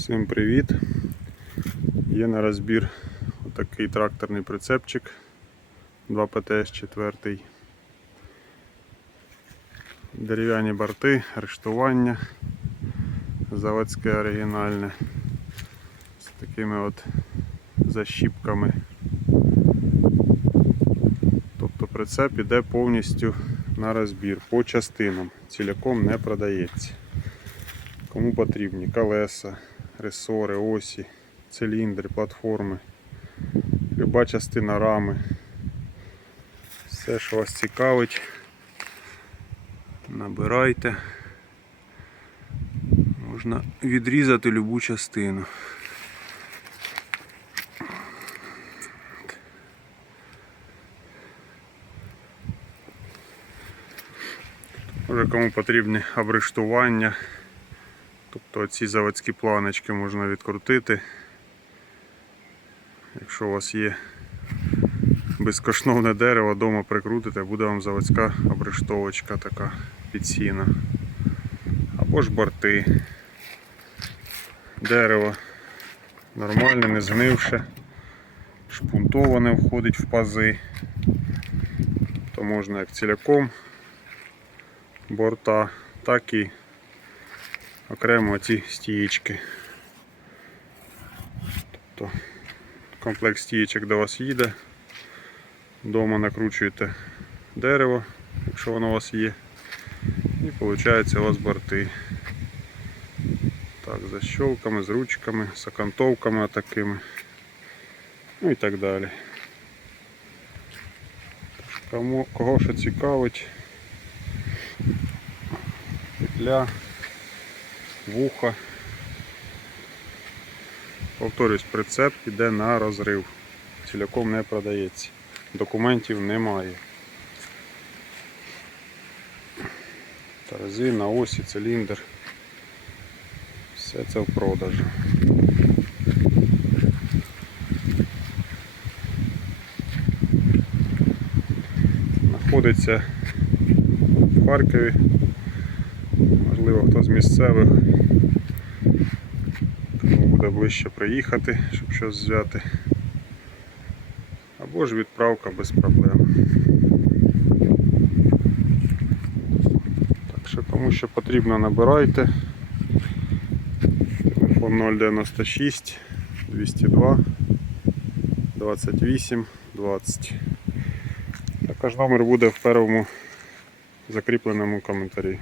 Всім привіт! Є на розбір отакий тракторний прицепчик 2 ПТС 4. Дерев'яні борти, арештування, заводське оригінальне з такими от защіпками. Тобто прицеп іде повністю на розбір по частинам, ціляком не продається. Кому потрібні колеса, ресори, осі, циліндри, платформи, люба частина рами. Все, що вас цікавить, набирайте. Можна відрізати любу частину. Може кому потрібні обрештування. Тобто ці заводські планочки можна відкрутити. Якщо у вас є безкоштовне дерево, вдома прикрутите, буде вам заводська обрештовочка така підсіна. Або ж борти. Дерево нормальне, не згнивше, шпунтоване входить в пази. То можна як ціляком борта, так і окремо ці стієчки. Тобто комплект стієчок до вас їде. Дома накручуєте дерево, якщо воно у вас є. І виходить у вас борти. Так, з защолками, з ручками, з окантовками такими. Ну і так далі. Кому, кого що цікавить, петля вуха. Повторюсь, прицеп іде на розрив. Ціляком не продається. Документів немає. Тормози на осі, циліндр. Все це в продажу. Знаходиться в Харкові. Можливо, хто з місцевих кому буде ближче приїхати, щоб щось взяти. Або ж відправка без проблем. Так що кому що потрібно набирайте. Телефон 096 202 28 20. Також номер буде в першому закріпленому коментарі.